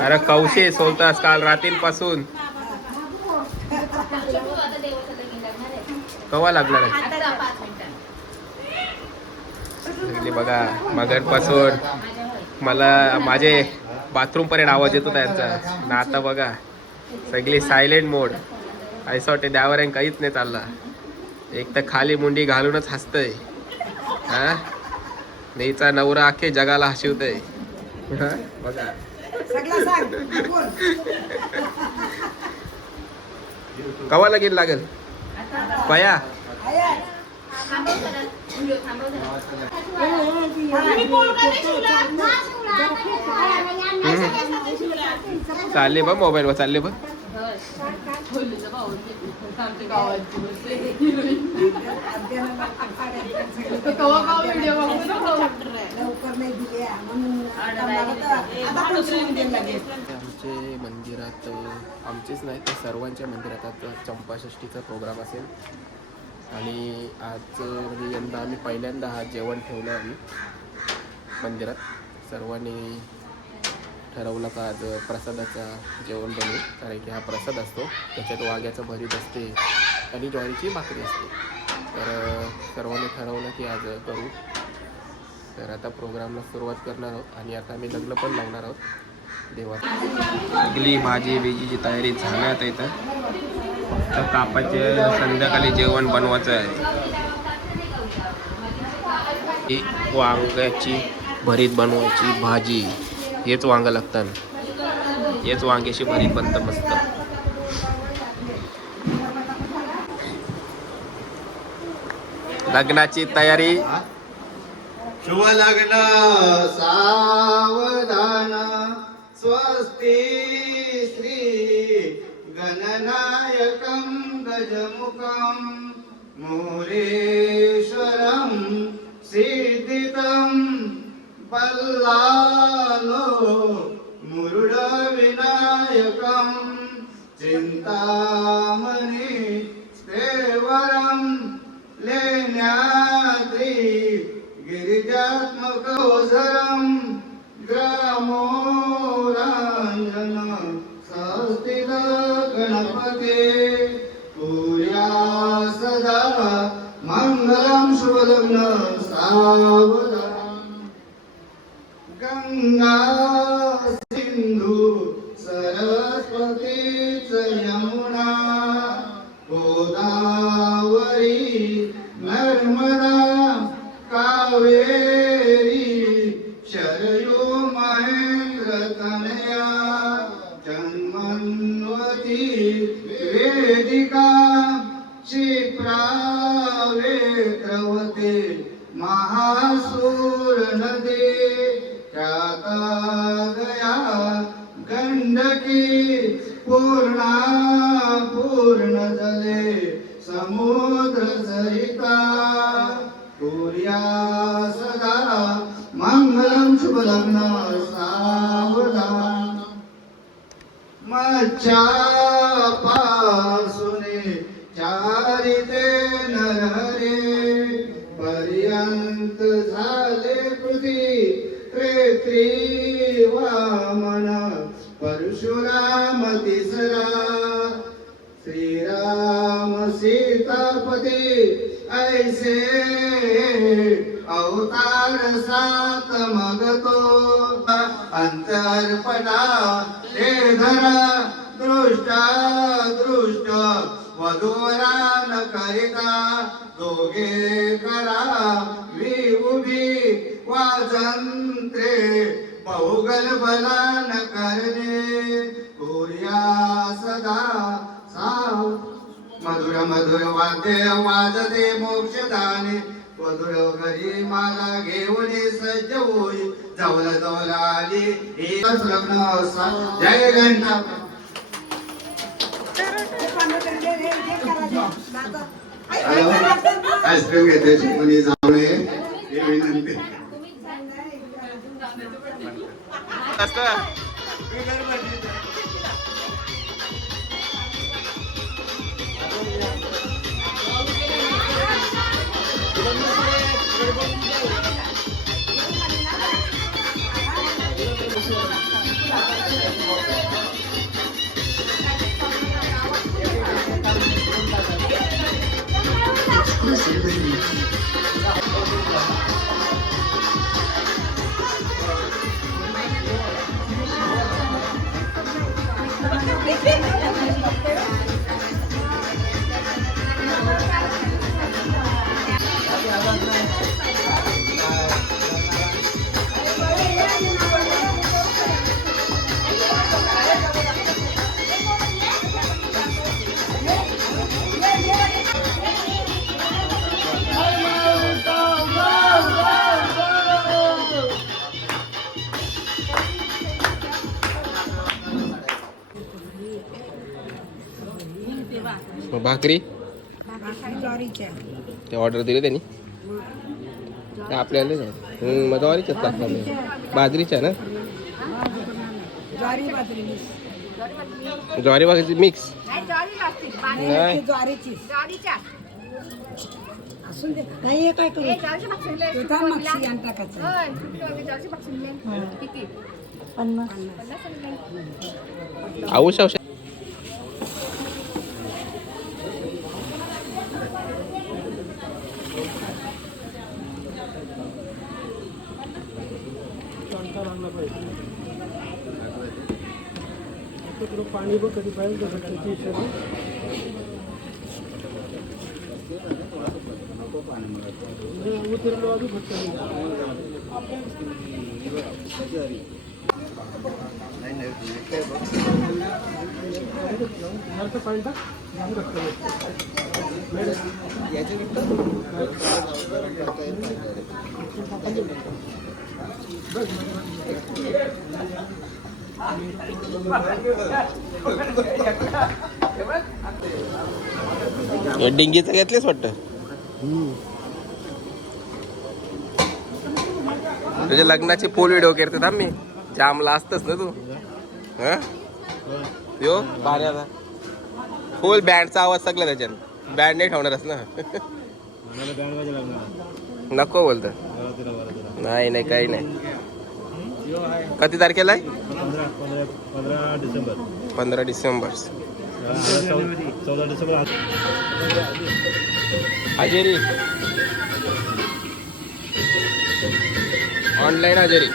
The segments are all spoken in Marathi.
अरे कौशे सोलतास काल रात्रीपासून कवा लागणार आहे बघा मगरपासून मला माझे बाथरूम पर्यंत आवाज येतो त्यांचा ना आता बघा सगळी सायलेंट मोड असं वाटते त्यावर काहीच नाही चालला एक तर खाली मुंडी घालूनच हसतय हा नेचा नवरा अख्खे जगाला हसवतय बघा कवा लगीन लागेल पया चालले बघ मोबाईल वर चालले बघ आमचे मंदिरात आमचेच नाही तर सर्वांच्या मंदिरात आता चंपाषष्ठीचा प्रोग्राम असेल आणि आज म्हणजे यंदा आम्ही पहिल्यांदा हा जेवण ठेवलं आम्ही मंदिरात सर्वांनी ठरवलं का आज प्रसादाचा जेवण बनवू कारण की हा प्रसाद असतो त्याच्यात वांग्याचं भरीत असते आणि ज्वारीची भाकरी असते तर सर्वांनी ठरवलं की आज करू तर आता प्रोग्रामला सुरुवात करणार आहोत आणि आता आम्ही लग्न पण लावणार आहोत देवा सगळी भाजी बिजीची तयारी झाल्यात इथं तर कापाचे संध्याकाळी जेवण बनवायचं आहे ही वांग्याची भरीत बनवायची भाजी हेच वांग लागतं हेच वांग्याची भरीत बनतं मस्त लग्नाची तयारी शुभ लग्न सावधान स्वस्ति श्री गणनायकं गजमुखं मुरेश्वरं सिद्धितं पल्लालो मुरुड विनायकं चिंतामणि स्तेवरं लेण्याद्रि गिरिजात्मकोसरं ग्रामोराञ्जन संस्थित गणपते पूर्या सदा मंगलं शुभलग्न सावधान गंगा सिंधु सरस्वती यमुना गोदावरी नर्मदा कावेरी शरयू महेंद्र तनया जन्मन्वती वेदिका क्षिप्रा वेत्रवते महासूर नदी ख्याता गया गंडकी पूर्णा पूर्ण जले समुद्र सरिता सूर्या सदा मंगलं शुभ लग्न सावधान मच्छा पासुने चारिते नरहरे पर्यंत झाले पृथ्वी त्रेत्री वामन परशुराम तिसरा श्रीराम सीतापती ऐसे अवतार सात मगतो अंतर्पटा ते धरा दृष्टा दृष्ट वधूवरान करिता दोघे करा उभी वाजंत्रे बहुगल बलान करणे कोर्या सदा साव मधुर मधुर वाद्य वाजते मोक्षदाने मधुर घरी मला घेऊन सज्ज होई जवळ जवळ आली एकच लग्न जय घंटा आईस्क्रीम घेते कोणी जाऊ नये हे विनंती मग भाकरी ते ऑर्डर दिली त्यांनी ते आपल्याला नाही मग ज्वारीच्याच टाकणार मी बाजरीच्या ना ज्वारी बाजरीची मिक्स नाही औषध पाणी बघ कधी पाहिजे उतरलो अजून फक्त पाणी टाक डिंगीचं घेतलेच वाटतं तुझ्या लग्नाचे पोल व्हिडिओ करते थांब मी जामला असतच ना तू हा यो पाण्याचा फुल बँडचा आवाज सगळा त्याच्यात बँड नाही ठेवणारच ना नको बोलत नाही नाही काही नाही कधी तारखेला आहे 15 डिसेंबर हजेरी ऑनलाईन हजेरी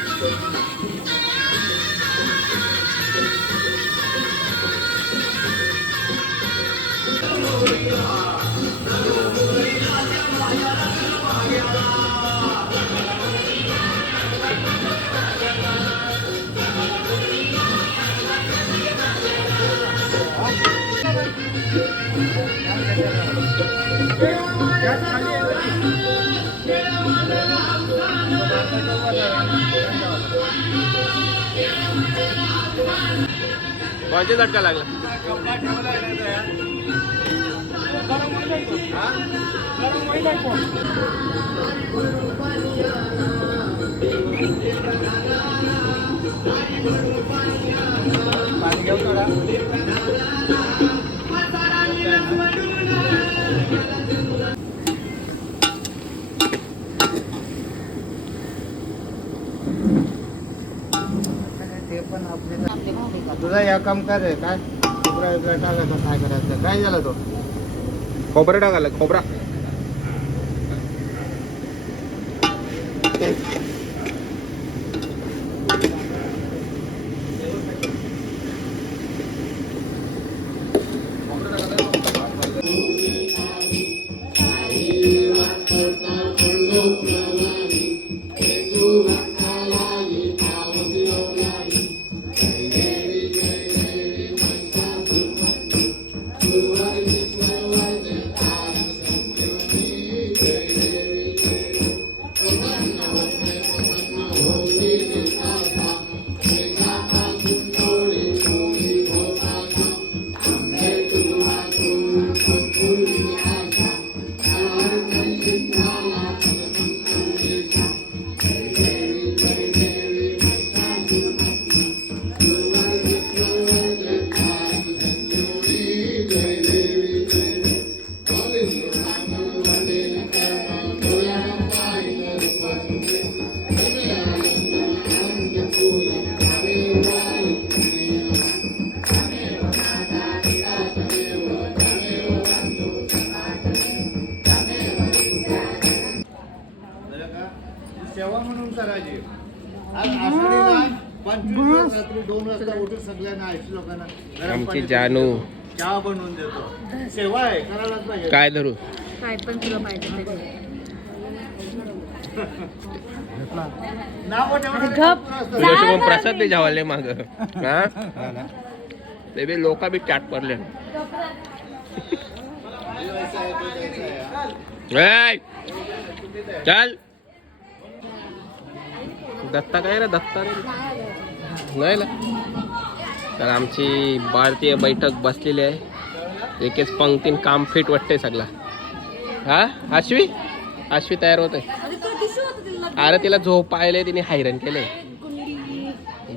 कोणते झटका लागला तुझा या काम कर रे काय खोबरा टाकायचं काय करायचं काय झालं तो खोबरं टाकायला खोबरा सेवा म्हणून करायची. आज आषाढीला 25 रात्री 2 वाजता उठून सगळ्यांना 80 लोकांना गरम आमची पाणी जानू. देतो. चहा बनवून देतो. सेवा आहे, करायलाच पाहिजे. काय धरू काय पण तुला पाहिजे ते. नाव ठेवणार गप. शुभम प्रसाद बी जावाले माग हा ते बी लोका बी चाट पडले ए, चल दत्ता काय रे दत्ता रे नाही ना. तर आमची भारतीय बैठक बसलेली आहे. एकेच पंक्तीन काम फिट वाटते सगळा. हा अश्वी अश्वी तयार होत आहे. अरे तिला झोप पाहिले तिने हैराण केले.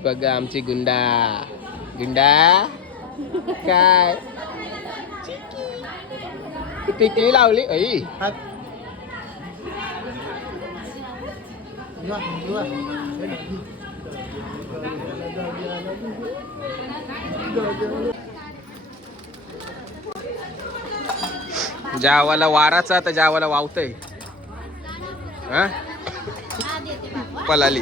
बघा आमची गुंडा गुंडा काय टिकली लावली ऐ. जावाला वाराचा तर जावाला वावतय. हा पलाली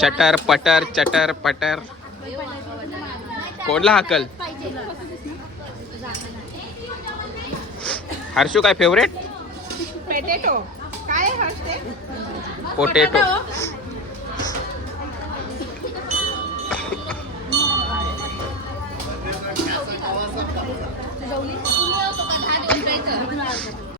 चटर पटर चटर पटर. कोणला हाकल हर्षू काय फेवरेट पोटॅटो काय हसते पोटॅटो.